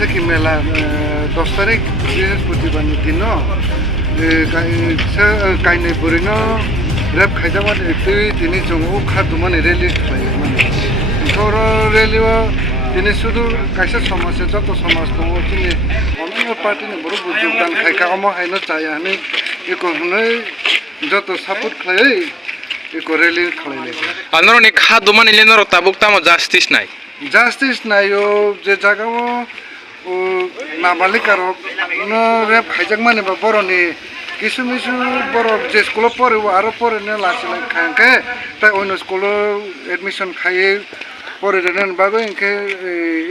Baisakhi Mela 10 tarik বৃহস্পতিবারের দিন কাইনে বুড়িনো rape খাইজামান তুই তিনি জং খাদুমান রেলি মানে তোর রেলিও তিনি শুধু কাইসা সমাজে যত সমাজ দङ তিনি অন্য পার্টিনি বড় যোগদান খাইকা অম হাইনো চায়া হানি এको হनै যত সাপোর্ট খাই এको রেলি খাইলে আন্দোলনে খাদুমান ইলেনর তাবুক তাম জাস্টিস নাই যে জায়গাও ও নাবালিকারক রেপ খাইজাক মানে বা বড়নি কিছু মিছু বড় যে স্কুল পড়ে আরো পড়ে লাসে খাইকে তাই অন্য স্কুল এডমিশন খাইয়ে পড়ে দেন বাগো ইনকে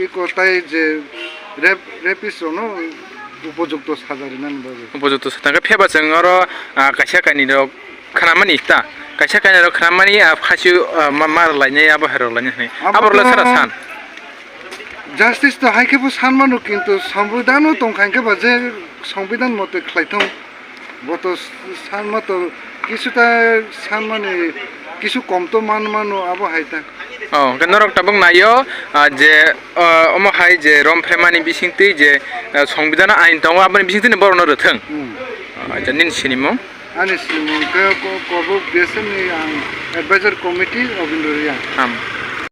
ইকো তাই যে রেপিসন উপযুক্ত সাজারি নান বাগো উপযুক্ত সাজাকে ফেবাজों আরো কাইসা কাইনির খানামানি তা কাইসা কাইনির খানামানি খাসি মার লাইনে আবহার লাইনে আবরলা সারা सान জাস্টিস তো হাইকেবো সানমানো কিন্তু সংবিধানও দंखायকে বাজে সংবিধান মতে খাইথং গত সানমাতো কিছুটা সানমানে কিছু কম তো মানো আবো হাইতা নরক তাবং নাইও যে অমহাই যে রমফ্রেমানি বিসিংতি যে সংবিধান আইন দङ আপনি বিসিংতি বরন রথং আচ্ছা নিন সিনিমো আনি সিনিমো কবো বেসনি এডভাইজার কমিটি অফ ইন্ডিয়া